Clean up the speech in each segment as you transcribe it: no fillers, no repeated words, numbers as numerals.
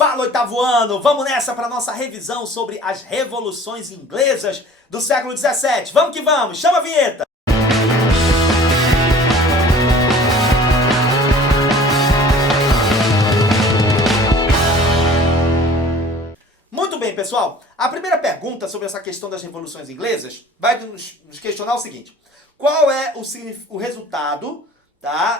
Fala, oitavo ano! Vamos nessa para nossa revisão sobre as revoluções inglesas do século XVII. Vamos que vamos! Chama a vinheta! Muito bem, pessoal. A primeira pergunta sobre essa questão das revoluções inglesas vai nos questionar o seguinte. Qual é o resultado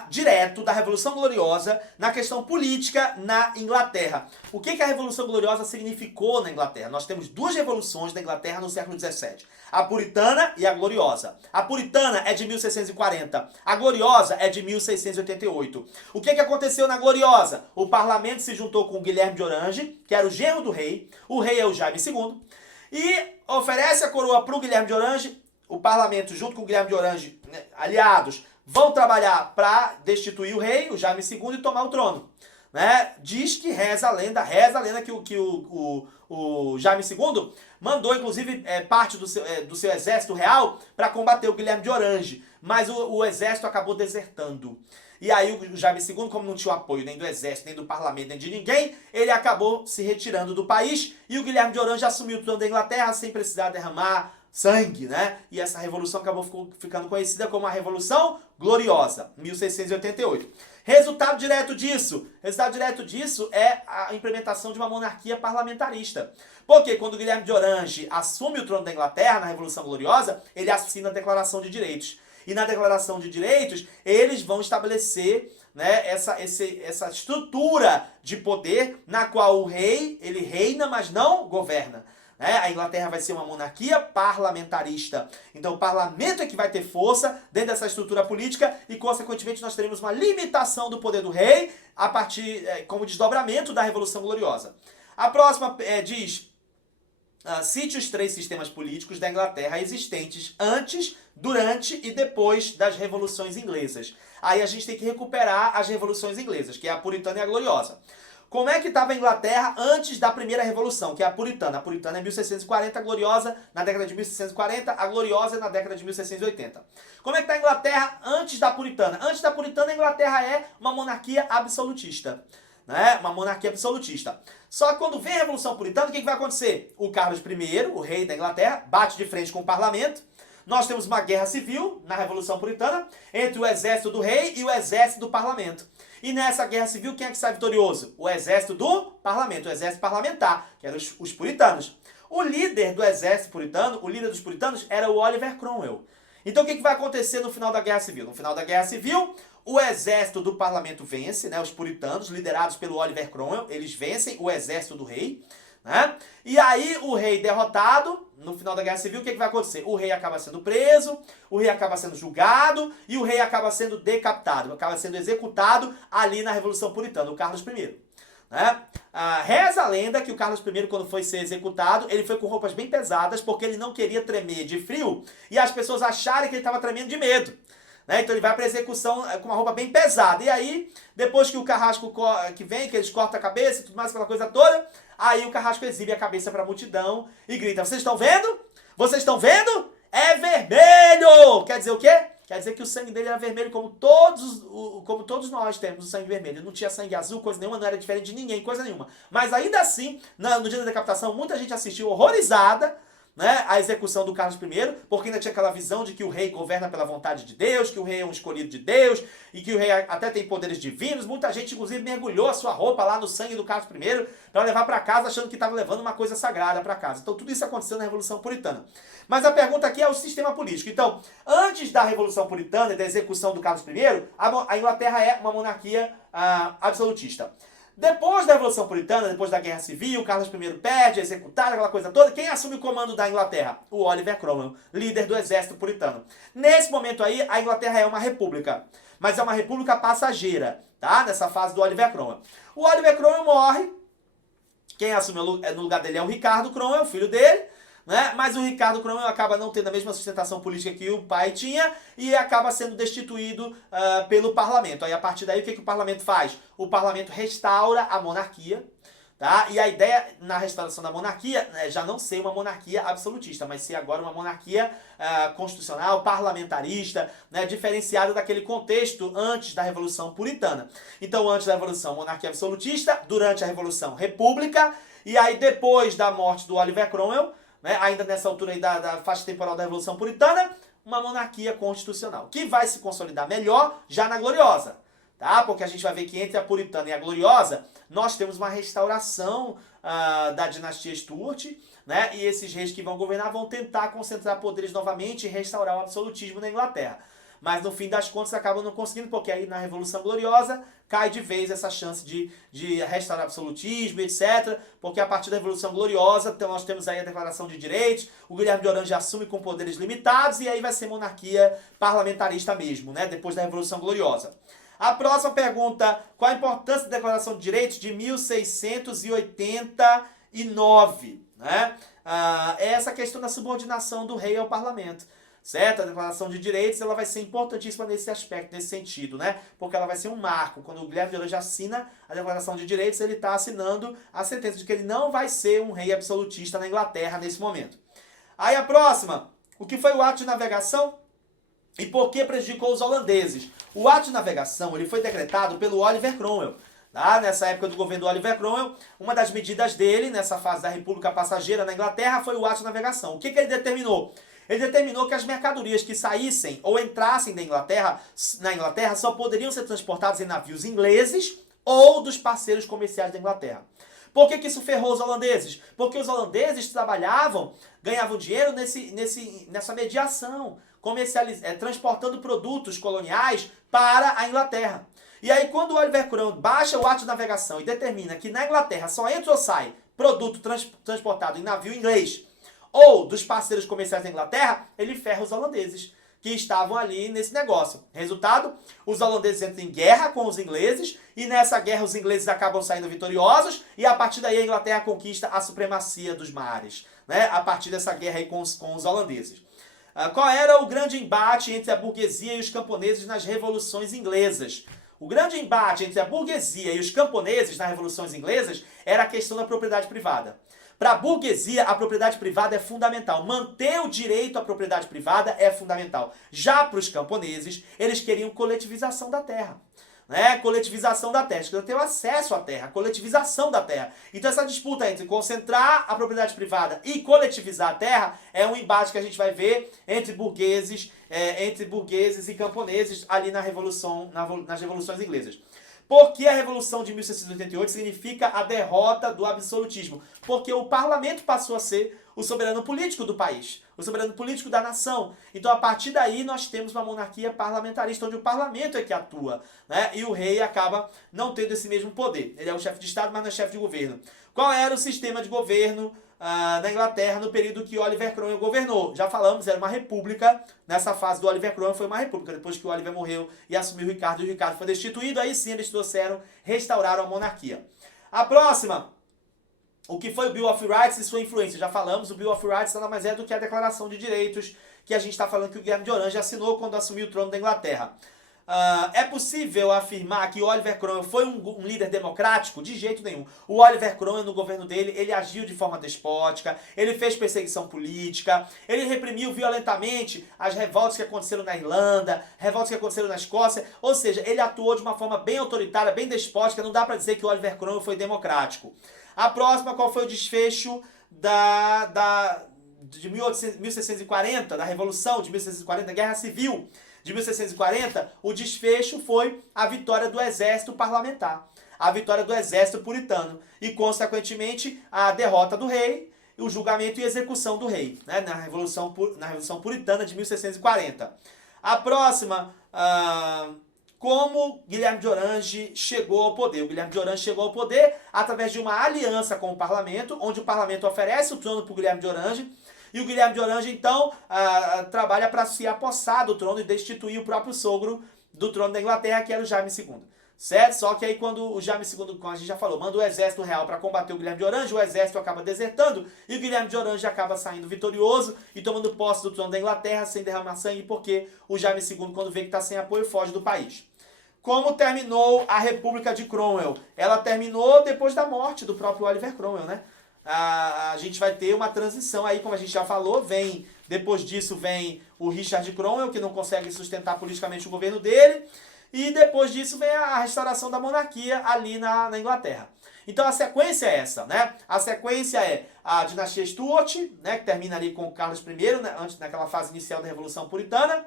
direto da Revolução Gloriosa na questão política na Inglaterra? O que a Revolução Gloriosa significou na Inglaterra? Nós temos duas revoluções na Inglaterra no século XVII. A puritana e a gloriosa. A puritana é de 1640. A gloriosa é de 1688. O que aconteceu na gloriosa? O parlamento se juntou com o Guilherme de Orange, que era o genro do rei. O rei é o Jaime II. E oferece a coroa para o Guilherme de Orange. O parlamento, junto com o Guilherme de Orange, aliados, vão trabalhar para destituir o rei, o Jaime II, e tomar o trono. Né? Diz que reza a lenda que o Jaime II mandou, inclusive, parte do seu exército real para combater o Guilherme de Orange. Mas o exército acabou desertando. E aí o Jaime II, como não tinha o apoio nem do exército, nem do parlamento, nem de ninguém, ele acabou se retirando do país e o Guilherme de Orange assumiu o trono da Inglaterra sem precisar derramar sangue, né? E essa revolução acabou ficando conhecida como a Revolução Gloriosa, 1688. Resultado direto disso é a implementação de uma monarquia parlamentarista. Porque quando Guilherme de Orange assume o trono da Inglaterra na Revolução Gloriosa, ele assina a Declaração de Direitos. E na Declaração de Direitos, eles vão estabelecer, né, essa estrutura de poder na qual o rei, ele reina, mas não governa. A Inglaterra vai ser uma monarquia parlamentarista. Então o parlamento é que vai ter força dentro dessa estrutura política e, consequentemente, nós teremos uma limitação do poder do rei a partir, como desdobramento da Revolução Gloriosa. A próxima diz: cite os três sistemas políticos da Inglaterra existentes antes, durante e depois das revoluções inglesas. Aí a gente tem que recuperar as revoluções inglesas, que é a puritana e a gloriosa. Como é que estava a Inglaterra antes da primeira revolução, que é a puritana? A puritana é 1640, a gloriosa na década de 1640, a gloriosa é na década de 1680. Como é que está a Inglaterra antes da puritana? Antes da puritana, a Inglaterra é uma monarquia absolutista. Né? Uma monarquia absolutista. Só que quando vem a Revolução Puritana, o que vai acontecer? O Carlos I, o rei da Inglaterra, bate de frente com o parlamento. Nós temos uma guerra civil na Revolução Puritana entre o exército do rei e o exército do parlamento. E nessa guerra civil, quem é que sai vitorioso? O exército do parlamento, o exército parlamentar, que eram os puritanos. O líder do exército puritano, o líder dos puritanos, era o Oliver Cromwell. Então o que vai acontecer no final da guerra civil? No final da guerra civil, o exército do parlamento vence, né? Os puritanos, liderados pelo Oliver Cromwell, eles vencem o exército do rei. Né? E aí o rei derrotado, no final da guerra civil, o que vai acontecer? O rei acaba sendo preso, o rei acaba sendo julgado e o rei acaba sendo decapitado, acaba sendo executado ali na Revolução Puritana, o Carlos I. Né? Reza a lenda que o Carlos I, quando foi ser executado, ele foi com roupas bem pesadas porque ele não queria tremer de frio e as pessoas acharem que ele estava tremendo de medo. Né? Então ele vai para a execução com uma roupa bem pesada. E aí, depois que o carrasco que vem, que eles cortam a cabeça e tudo mais, aquela coisa toda, aí o carrasco exibe a cabeça para a multidão e grita: vocês estão vendo? Vocês estão vendo? É vermelho! Quer dizer o quê? Quer dizer que o sangue dele era vermelho como todos nós temos o sangue vermelho. Ele não tinha sangue azul, coisa nenhuma, não era diferente de ninguém, coisa nenhuma. Mas ainda assim, no dia da decapitação, muita gente assistiu horrorizada, né, a execução do Carlos I, porque ainda tinha aquela visão de que o rei governa pela vontade de Deus, que o rei é um escolhido de Deus, e que o rei até tem poderes divinos. Muita gente, inclusive, mergulhou a sua roupa lá no sangue do Carlos I para levar para casa, achando que estava levando uma coisa sagrada para casa. Então tudo isso aconteceu na Revolução Puritana. Mas a pergunta aqui é o sistema político. Então, antes da Revolução Puritana e da execução do Carlos I, a Inglaterra é uma monarquia absolutista. Depois da Revolução Puritana, depois da Guerra Civil, Carlos I perde, é executado, aquela coisa toda. Quem assume o comando da Inglaterra? O Oliver Cromwell, líder do exército puritano. Nesse momento aí, a Inglaterra é uma república, mas é uma república passageira, tá? Nessa fase do Oliver Cromwell. O Oliver Cromwell morre, quem assume no lugar dele é o Ricardo Cromwell, filho dele, né? Mas o Ricardo Cromwell acaba não tendo a mesma sustentação política que o pai tinha e acaba sendo destituído pelo parlamento. Aí a partir daí o que o parlamento faz? O parlamento restaura a monarquia, tá? E a ideia na restauração da monarquia é já não ser uma monarquia absolutista, mas ser agora uma monarquia constitucional, parlamentarista, né, diferenciada daquele contexto antes da Revolução Puritana. Então, antes da Revolução, monarquia absolutista, durante a Revolução, república, e aí depois da morte do Oliver Cromwell, né, ainda nessa altura aí da faixa temporal da Revolução Puritana, uma monarquia constitucional, que vai se consolidar melhor já na Gloriosa, tá? Porque a gente vai ver que entre a Puritana e a Gloriosa, nós temos uma restauração da dinastia Stuart, né? E esses reis que vão governar vão tentar concentrar poderes novamente e restaurar o absolutismo na Inglaterra. Mas no fim das contas acabam não conseguindo, porque aí na Revolução Gloriosa cai de vez essa chance de restaurar o absolutismo, etc. Porque a partir da Revolução Gloriosa então nós temos aí a Declaração de Direitos, o Guilherme de Orange assume com poderes limitados e aí vai ser monarquia parlamentarista mesmo, né? Depois da Revolução Gloriosa. A próxima pergunta, qual a importância da Declaração de Direitos de 1689? Né? É essa questão da subordinação do rei ao parlamento. Certo? A Declaração de Direitos ela vai ser importantíssima nesse aspecto, nesse sentido, né? Porque ela vai ser um marco. Quando o Guilherme de Orange assina a Declaração de Direitos, ele está assinando a sentença de que ele não vai ser um rei absolutista na Inglaterra nesse momento. Aí a próxima, o que foi o ato de navegação e por que prejudicou os holandeses? O ato de navegação ele foi decretado pelo Oliver Cromwell. Tá? Nessa época do governo do Oliver Cromwell, uma das medidas dele, nessa fase da República Passageira na Inglaterra, foi o ato de navegação. O que ele determinou? Ele determinou que as mercadorias que saíssem ou entrassem na Inglaterra só poderiam ser transportadas em navios ingleses ou dos parceiros comerciais da Inglaterra. Por que isso ferrou os holandeses? Porque os holandeses trabalhavam, ganhavam dinheiro nessa mediação, transportando produtos coloniais para a Inglaterra. E aí quando o Oliver Cromwell baixa o ato de navegação e determina que na Inglaterra só entra ou sai produto transportado em navio inglês ou dos parceiros comerciais da Inglaterra, ele ferra os holandeses que estavam ali nesse negócio. Resultado, os holandeses entram em guerra com os ingleses e nessa guerra os ingleses acabam saindo vitoriosos e a partir daí a Inglaterra conquista a supremacia dos mares, né? A partir dessa guerra aí com os holandeses. Qual era o grande embate entre a burguesia e os camponeses nas revoluções inglesas? O grande embate entre a burguesia e os camponeses nas revoluções inglesas era a questão da propriedade privada. Para a burguesia, a propriedade privada é fundamental. Manter o direito à propriedade privada é fundamental. Já para os camponeses, eles queriam coletivização da terra. Né? Coletivização da terra. Eles queriam ter o acesso à terra, coletivização da terra. Então essa disputa entre concentrar a propriedade privada e coletivizar a terra é um embate que a gente vai ver entre burgueses e camponeses ali nas revoluções inglesas. Porque a Revolução de 1688 significa a derrota do absolutismo. Porque o parlamento passou a ser o soberano político do país, o soberano político da nação. Então, a partir daí, nós temos uma monarquia parlamentarista, onde o parlamento é que atua, né? E o rei acaba não tendo esse mesmo poder. Ele é o chefe de Estado, mas não é chefe de governo. Qual era o sistema de governo na Inglaterra no período que Oliver Cromwell governou? Já falamos, era uma república. Nessa fase do Oliver Cromwell foi uma república. Depois que o Oliver morreu e assumiu o Ricardo foi destituído, aí sim eles restauraram a monarquia. A próxima, o que foi o Bill of Rights e sua influência? Já falamos, o Bill of Rights nada mais é do que a Declaração de Direitos que a gente está falando que o Guilherme de Orange assinou quando assumiu o trono da Inglaterra. É possível afirmar que o Oliver Cromwell foi um líder democrático? De jeito nenhum. O Oliver Cromwell, no governo dele, ele agiu de forma despótica, ele fez perseguição política, ele reprimiu violentamente as revoltas que aconteceram na Irlanda, revoltas que aconteceram na Escócia, ou seja, ele atuou de uma forma bem autoritária, bem despótica, não dá para dizer que o Oliver Cromwell foi democrático. A próxima, qual foi o desfecho de 1640, da Revolução de 1640, da Guerra Civil de 1640, o desfecho foi a vitória do exército parlamentar, a vitória do exército puritano e, consequentemente, a derrota do rei, o julgamento e execução do rei, né, na Revolução Puritana de 1640. A próxima, como Guilherme de Orange chegou ao poder. O Guilherme de Orange chegou ao poder através de uma aliança com o parlamento, onde o parlamento oferece o trono para o Guilherme de Orange, e o Guilherme de Orange, então, trabalha para se apossar do trono e destituir o próprio sogro do trono da Inglaterra, que era o Jaime II. Certo? Só que aí quando o Jaime II, como a gente já falou, manda o exército real para combater o Guilherme de Orange, o exército acaba desertando e o Guilherme de Orange acaba saindo vitorioso e tomando posse do trono da Inglaterra sem derramar sangue, porque o Jaime II, quando vê que está sem apoio, foge do país. como terminou a República de Cromwell. Ela terminou depois da morte do próprio Oliver Cromwell, né? A gente vai ter uma transição aí, como a gente já falou, depois disso vem o Richard Cromwell, que não consegue sustentar politicamente o governo dele, e depois disso vem a restauração da monarquia ali na Inglaterra. Então a sequência é essa, né? A sequência é a dinastia Stuart, né, que termina ali com o Carlos I, né, antes naquela fase inicial da Revolução Puritana.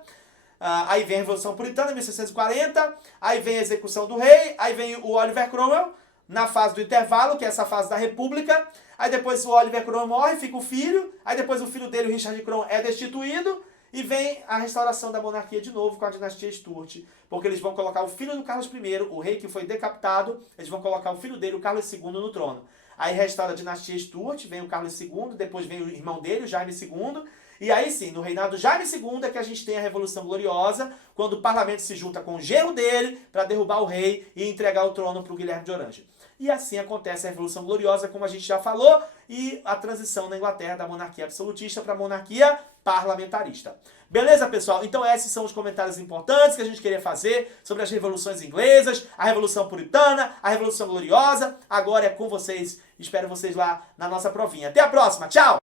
Aí vem a Revolução Puritana, em 1640, aí vem a execução do rei, aí vem o Oliver Cromwell, na fase do intervalo, que é essa fase da República. Aí depois o Oliver Cromwell morre, fica o filho, aí depois o filho dele, o Richard Cromwell, é destituído, e vem a restauração da monarquia de novo com a dinastia Stuart, porque eles vão colocar o filho do Carlos I, o rei que foi decapitado, eles vão colocar o filho dele, o Carlos II, no trono. Aí restaura a dinastia Stuart, vem o Carlos II, depois vem o irmão dele, o Jaime II, e aí sim, no reinado Jaime II é que a gente tem a Revolução Gloriosa, quando o parlamento se junta com o genro dele para derrubar o rei e entregar o trono para o Guilherme de Orange. E assim acontece a Revolução Gloriosa, como a gente já falou, e a transição na Inglaterra da monarquia absolutista para a monarquia parlamentarista. Beleza, pessoal? Então esses são os comentários importantes que a gente queria fazer sobre as revoluções inglesas, a Revolução Puritana, a Revolução Gloriosa. Agora é com vocês. Espero vocês lá na nossa provinha. Até a próxima. Tchau!